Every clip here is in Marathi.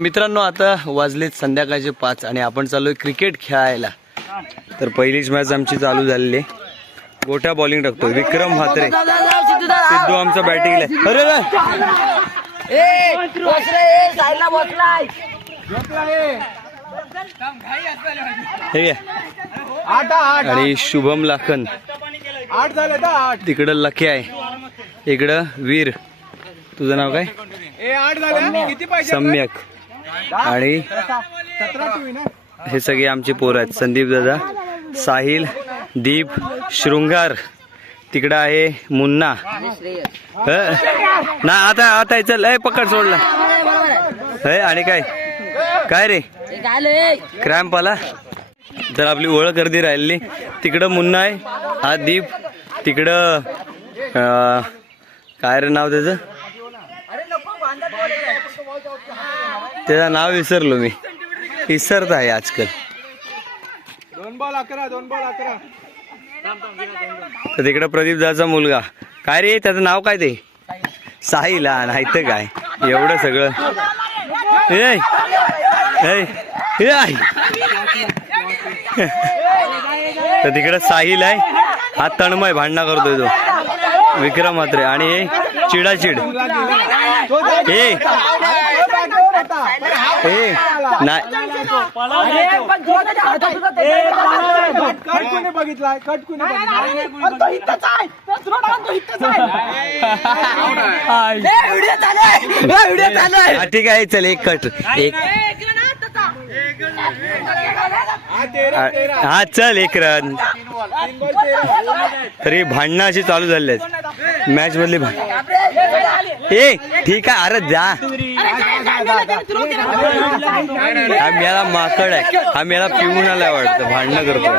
मित्रांनो आता वाजलेत संध्याकाळचे पाच आणि आपण चाललोय क्रिकेट खेळायला. तर पहिलीच मॅच आमची चालू झालेली आहे. गोठा बॉलिंग टाकतोय. विक्रम म्हात्रे. सिद्धू आमचा बॅटिंगला अरे. हे आणि शुभम लाखन. तिकडं लके आहे. इकडं वीर. तुझं नाव काय? सम्यक. आणि हे सगळे आमचे पोर आहेत. संदीप दादा साहिल दीप शृंगार तिकडं आहे मुन्ना. ह? ना आता आता चल ए पकड सोडला. हे आणि काय? काय रे? क्रॅम्प आला तर आपली ओळख अर्धी राहिली तिकडं मुन्ना आहे हा दीप तिकडं काय रे नाव त्याचं? त्याचं नाव विसरलो मी. विसरत आहे आजकाल. दोन बॉल अकरा दोन बॉल अकरा. तर तिकडं प्रदीप दाचा मुलगा. काय रे त्याचं नाव काय ते? साहिल हा नाही तर काय? एवढं सगळं. तर तिकडं साहिल आहे. हा तन्मय भांडणा करतोय तो. विक्रम मात्रे आणि हे चिडाचिड. ए नाही. कट कोणी बघितलाय? कट कोणी बघितलाय? हा, ठीक आहे चल एक कट. एक. हा तेरा तेरा. हा चल एक रन. तीन बॉल तेरा. तरी भांडणं अशी चालू झाली आहेत मॅच मधली भांड ए ठीक आहे अरे जा हा मेला माकड आहे. हा मेला पिऊन आलाय वाटतं. भांडणं करतो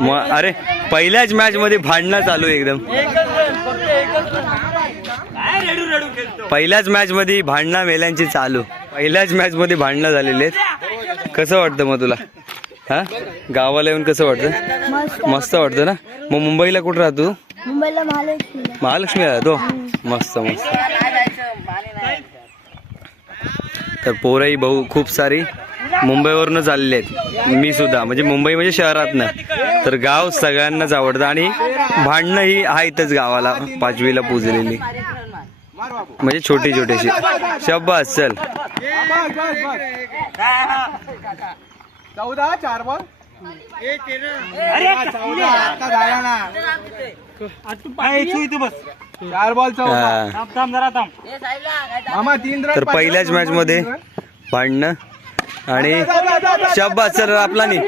मग अरे पहिल्याच मॅच मध्ये भांडणं चालू आहे एकदम. पहिल्याच मॅच मध्ये भांडणं मेल्यांची चालू. पहिल्याच मॅच मध्ये भांडणं झालेली आहेत. कसं वाटतं मग तुला? हा? गावाला येऊन कसं वाटतं मस्त. वाटतं ना? मग मुंबईला कुठं राहतो मुंबईला महालक्ष्मी. महालक्ष्मी राहतो मस्त मस्त. तर पोरही भाऊ खूप सारी मुंबईवरनं चालले आहेत. मी सुद्धा. म्हणजे मुंबई म्हणजे शहरातनं. तर गाव सगळ्यांनाच आवडतं आणि भांडणं ही आहेतच गावाला पाचवीला पुजलेली. म्हणजे छोटी छोटीशी. शब्बास चल. चौदा चार बॉल चौदा आता झाला ना चार बॉल चौदा. मामा तीन रन तर पहिल्याच मॅच मध्ये भांडणं आणि शब्बास चल आपला नाही.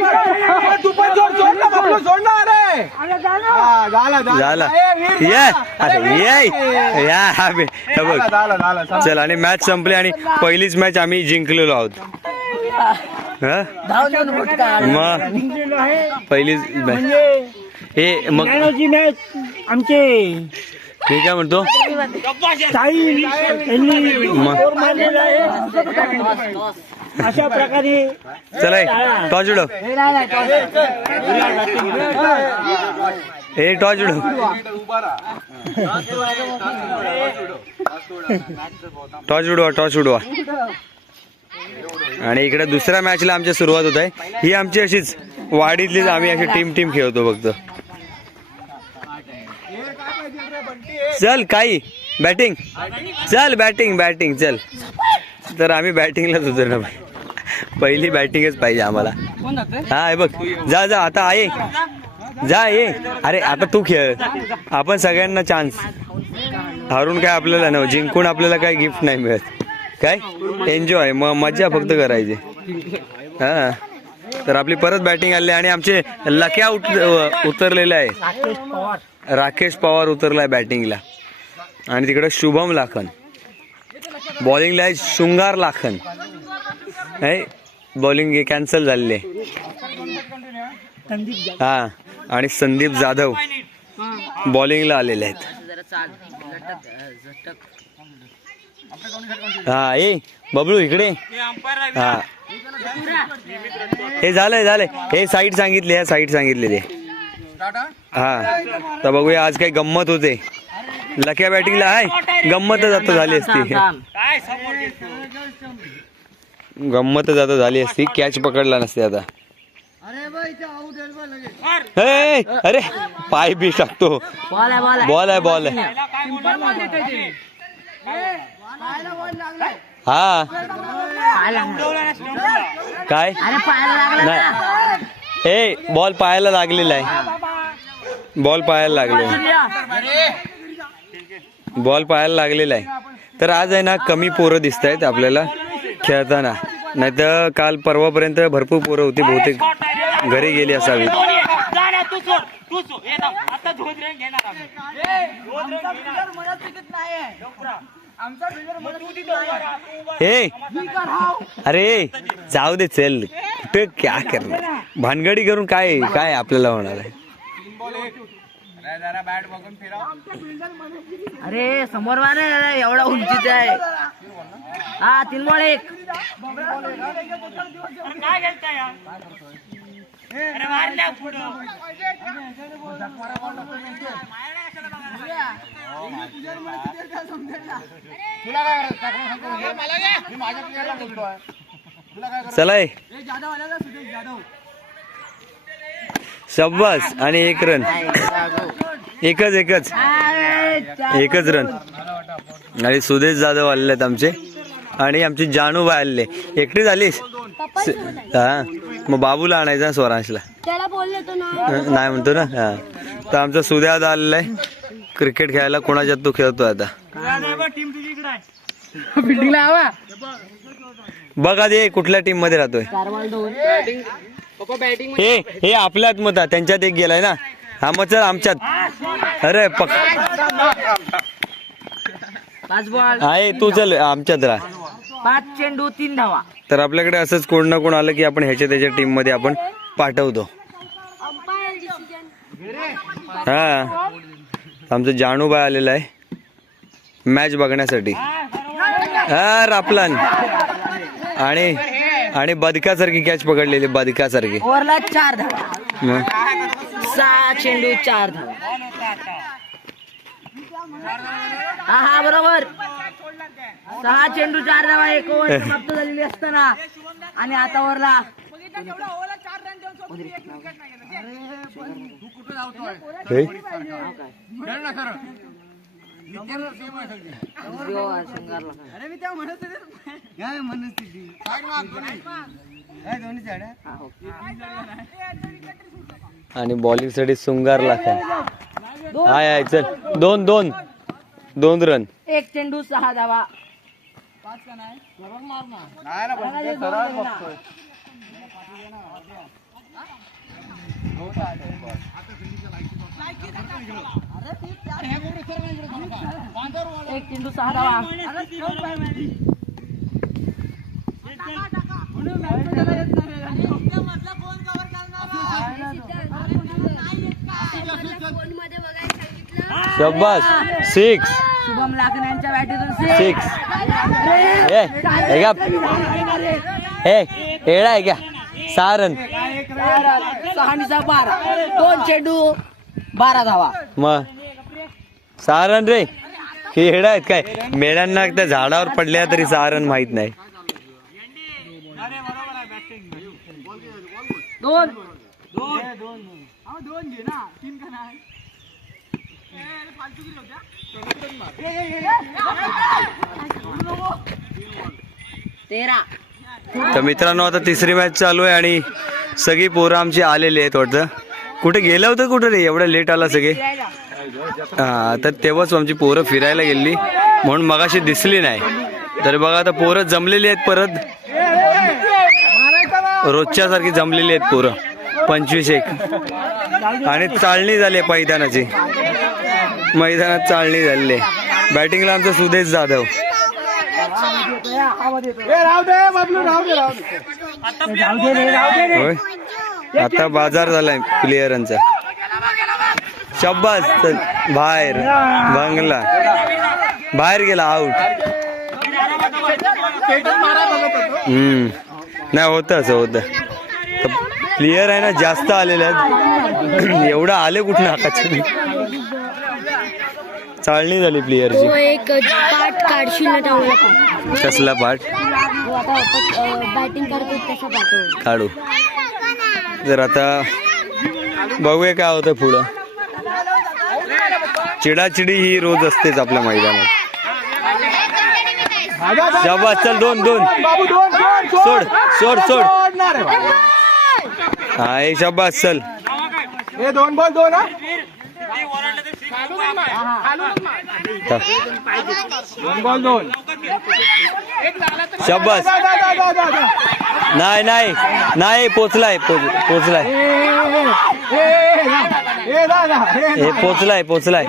झाला चल आणि मॅच संपली आणि पहिलीच मॅच आम्ही जिंकलेलो आहोत. हा? मग पहिलीच मॅच हे मग आमचे मी काय म्हणतो? साई यांनी मग मारलेला आहे अशा प्रकारे चला टॉच उडव. हे टॉच उडव. टॉच उडवा टॉच उडवा. आणि इकडे दुसऱ्या मॅचला आमच्या सुरुवात होत आहे. ही आमची अशीच वाडीतलीच आम्ही अशी टीम टीम खेळतो फक्त. चल काही बॅटिंग चल बॅटिंग बॅटिंग चल. तर आम्ही बॅटिंगलाच उतरणार पाहिजे पहिली बॅटिंगच पाहिजे आम्हाला. हा हे बघ. जा जा आता आहे जा ये. अरे आता तू खेळ. आपण सगळ्यांना चान्स हारून काय आपल्याला नव जिंकून आपल्याला काय गिफ्ट नाही मिळत. काय? एन्जॉय म मजा फक्त करायची. हा. तर आपली परत बॅटिंग आली आणि आमचे लक्या उतरलेले आहे. राकेश पवार उतरलाय बॅटिंगला आणि तिकडे शुभम लाखन. बॉलिंगला आहे शृंगार लाखन. नाही बॉलिंग कॅन्सल झालेली. आहे हा. आणि संदीप जाधव. बॉलिंगला आलेले आहेत. हा ए बबलू इकडे. हा. हे झालंय झालंय. हे साईड सांगितली हे साईड सांगितलेली. हा. तर बघूया आज काही गंमत होते. लक्या बॅटिंगला आहे गंमतच आता झाली असती. गंमतच आता झाली असती. कॅच पकडला नसते आता. अरे पाय बी टाकतो. बॉल आहे बॉल आहे. बॉल आहे हा. पाहायला. काय? अरे पाहायला लागला ना. नाही. ए बॉल पायाला लागलेला आहे. बॉल पायाला लागले बॉल पायाला लागलेला आहे. तर आज आहे ना कमी पोरं दिसत आहेत आपल्याला खेळताना. नाही तर काल परवापर्यंत भरपूर पोरं होती बहुतेक घरी गेली असावी. हे. अरे जाऊ दे चल. कुठे क्या करणार भानगडी करून काय काय आपल्याला होणार आहे? जरा बॅट बघून फिराव. अरे समोर मारे एवढा उंचीच आहे. हा तीन बॉल एक तुला काय करायचं? हे मला घे. मी माझ्या प्लेअरला बोलतोय. तुला काय चला ए. शब्बास आणि एक रन. एकच एकच. एकच रन. आणि सुदेश जाधव आलेले आहेत आमचे. आणि आमची जानूबाई आलेले. एकटी झालीस? हा. मग बाबूला आणायचा स्वरांशला त्याला बोलले तो ना. नाही म्हणतो ना? हा. तर आमचा सुद्या आता आलेला आहे. क्रिकेट खेळायला कोणाच्यात तो खेळतो आता? बघ आधी कुठल्या टीममध्ये राहतोय. हे हे आपल्यात मत आहे, त्यांच्यात एक गेलाय ना. हा मग चल आमच्यात. अरे पक पाच बॉल आहे तू चल आमच्यात राह. पाच चेंडू तीन धावा. तर आपल्याकडे असंच कोण ना कोण आलं की आपण ह्याच्या त्याच्या टीममध्ये आपण पाठवतो. हा. आमचं जानूबाई आलेला आहे. मॅच बघण्यासाठी. हा रापलान. आणि आणि बदकासारखी कॅच पकडलेली बदकासारखी. ओव्हरला चार धावा. मग? सहा चेंडू चार धावा. हा हा बरोबर. सहा चेंडू चार धावा एक ओव्हर समाप्त झालेली असताना. आणि आता ओव्हरला हे? आणि बॉलिंगसाठी सुंगार लागतात हाय हाय चल. दोन दोन. दोन रन एक चेंडू सहा धावा. नाही? ना पण ते सरळ बघतोय एक चेंडू सहा धावा फोनमध्ये बघायला सांगितलं शब्बास सिक्स शुभम लाखण्यांच्या बॅटीतून. सिक्स हे का हे एडा आहे का सहा रन सहा आणि सहा बारा दोन चेंडू बारा धावा मग सहा रन रे हे हेडा आहेत काय मेळ्यांना त्या झाडावर पडल्या तरी सहा रन माहीत नाही दोन तेरा तर. मित्रांनो आता तिसरी मॅच चालू आहे आणि सगळी पोरं आमची आलेली आहेत वाटतं. कुठे गेलं होतं कुठं रे? एवढं लेट आला सगळे. हा तर तेव्हाच आमची पोरं फिरायला गेली. म्हणून मगाशी दिसली नाही. तर बघा आता पोरं जमलेली आहेत परत. रोजच्या सारखी जमलेली आहेत पोरं. पंचवीस एक. आणि चालणी झाली आहे पैदानाची मैदानात चाळणी झालेली आहे बॅटिंगला आमचा सुदेश जाधव. आता बाजार झालाय प्लेयरांचा शब्बास बाहेर. बंगला. बाहेर गेला आउट हम्म. नाही होतं असं होतं. प्लेयर आहे ना जास्त आलेले आहेत. एवढं आले कुठं नाकाचे चाळणी झाली प्लेयरची. तो एक पाठ काढशील ना चांगला कसला पाठ? तो आता बॅटिंग करतो तसा पाठव काढू. जर आता बघूया काय होतं पुढं. चिडाचिडी ही रोज असतेच आपल्या मैदानात. शाबास चल दोन दोन. बाबू दोन सोड. सोड, सोड. हा एक शाबास चल. हे दोन बॉल दोन हा. शब्बस नाही नाही. नाही पोचलाय पोचलाय. हे पोचलाय पोचलाय.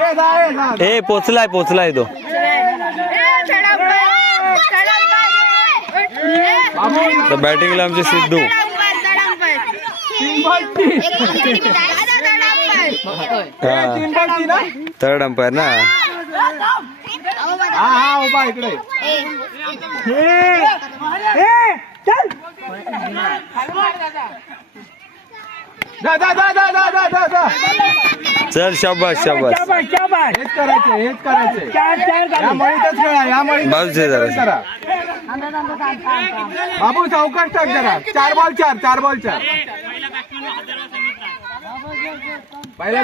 हे पोचलाय पोचलाय तो. बॅटिंगला आमचे सिद्धू. थर्ड अंपायर ना? हा हा उभा इकडे. चल. शाबाश शाबाश हेच करायचं हेच करायचं. जरा. बाबू चौकट टाक जरा. चार बॉल चार चार बॉल चार. पहिला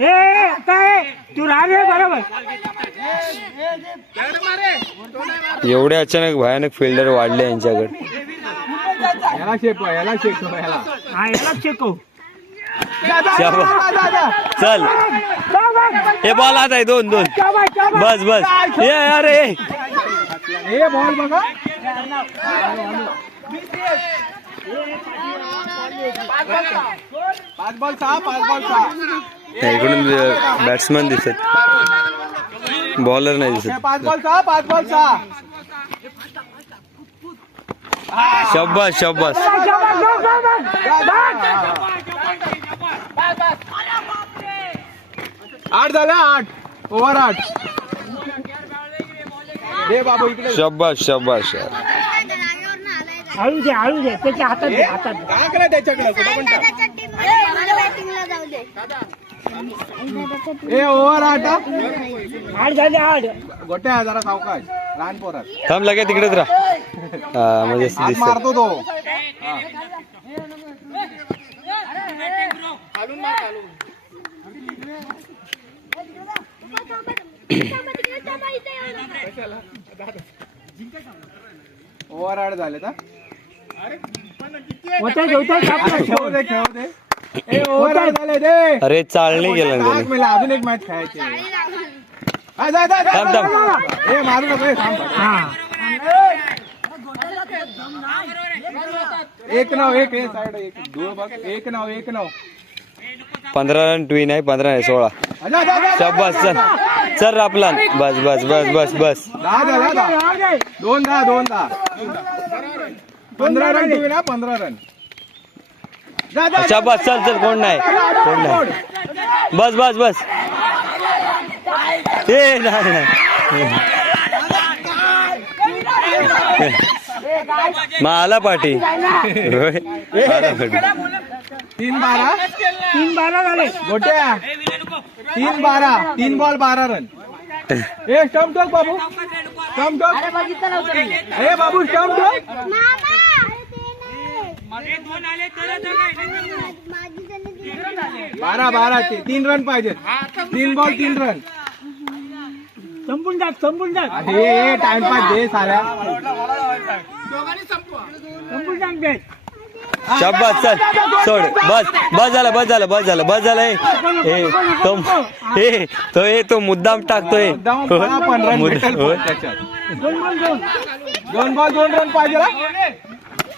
ए काय तू बरोबर एवढे अचानक भयानक फिल्डर वाढले यांच्याकडे. याला शेप याला याला. हा याला जा. चल. हे बॉल आता आहे दोन दोन. बस बस. ये अरे. हे बॉल बघा. पाच बॉल सहा पाच बॉल सहा इकडून बॅट्समन दिसत. बॉलर नाही दिसत. पाच बॉल सहा पाच बॉल सहा. जा, जा. आठ झाल्या आठ. ओव्हर आठ. दे बाबू इकडे. आळू द्या आळू द्या त्याच्या हातात द्या हातात काय टाकला त्याच्याकडे? ओव्हर झाले आड. गोट्या जरा सावकाश. लहान पोरात थांब लगे तिकडेच राहा. म्हणजे मारतो तो. ओव्हर आड झाले का होते जेवतो खेळू दे खेळू दे. ए ओव्हर आठ झाले दे. अरे चालणी गेलं मला अजून एक मॅच खेळायची जा, जा, जा, थांब, जा, थांब. जा. ए मारू नको ए, थांब. एक नाव एक हे साइड एक धूळ बघ एक नाव एक नाव. पंधरा रन ट्वीन आहे पंधरा आहे सोळा. जा, जा, जा, जा. शाबास चल. चल रापला बस बस बस बस बस. दहा दहा. दोन दहा दोन दहा. पंधरा रन ठेवी ना पंधरा रन. जा, जा, जा. शाबास चल चल कोण नाही? कोण नाही. बस बस बस. ए नाही नाही. पाठी तीन बारा. तीन बारा झाले. गोट्या. तीन बारा. तीन बॉल बारा रन. ए स्टम्प ठोक बाबू. स्टम्प ठोक बघितलं नव्हतं मी. ए बारा बारा ते. तीन रन पाहिजेत. तीन बॉल तीन रन. संपून टाक संपून टाक. अरे टाइमपास दे साल्या संपून टाक दे. शाबास चल सोड. बस बस झालं बस झालं बस झालं बस झालं तो ए तो ए तो मुद्दाम टाकतोय. दोन बॉल दोन. रन पाहिजे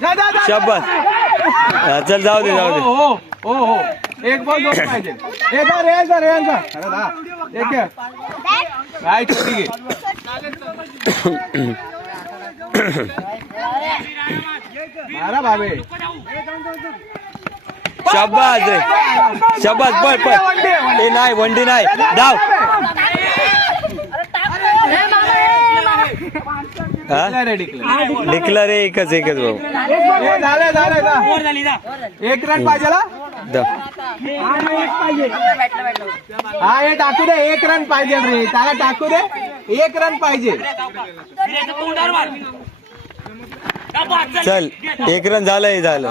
हा, चल जाऊ दे जाऊ दे. हो हो हो हो. एक बॉल दोन पाहिजे. ए जा रे जा रे जा. अरे दा एक. काय छोटी मारा बाबे शाबास रे. शाबास पळ पळ. ए नाही वंडी नाही. धाव. हा? रे डिक्लेअर. डिक्लेअर. एकच एकच भाऊ. झाले झाले जा. एक रन पाहिजे ना. हा हे टाकू दे एक रन पाहिजे रे. त्याला टाकू दे एक रन पाहिजे. चल. एक रन झालंय झालं.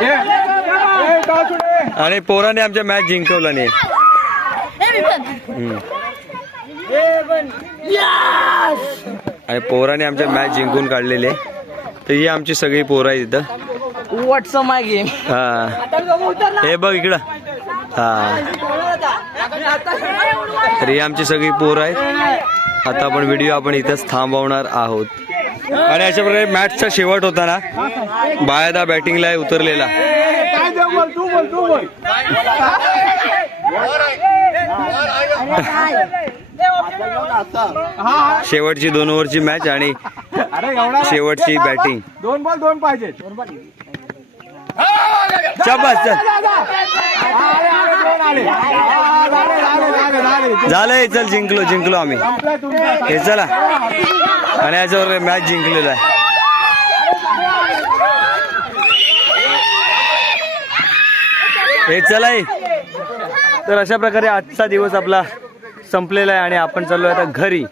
ए, ए, toss उडे. आणि पोराने आमच्या मॅच जिंकवला नाही. हम्म. आणि पोराने आमच्या मॅच जिंकून काढलेली आहे. तर ही आमची सगळी पोरं आहेत इथं. व्हॉट्स माय गेम हा. हे बघ इकडं. हा. तर ही आमची सगळी पोरं आहेत. आता आपण व्हिडिओ आपण इथंच थांबवणार आहोत. आणि अशा प्रकारे मॅचचा शेवट होता ना बायदा बॅटिंगला उतरलेला. शेवटची दोन ओव्हरची मॅच आणि शेवटची बॅटिंग दोन बॉल दोन पाहिजे. हा, झालंय चल जिंकलो जिंकलो आम्ही. हे चला. आणि याच्यावर मॅच जिंकलेला आहे. हे चला. तर अशा प्रकारे आजचा दिवस आपला संपलेला आहे आणि आपण चाललो आता घरी.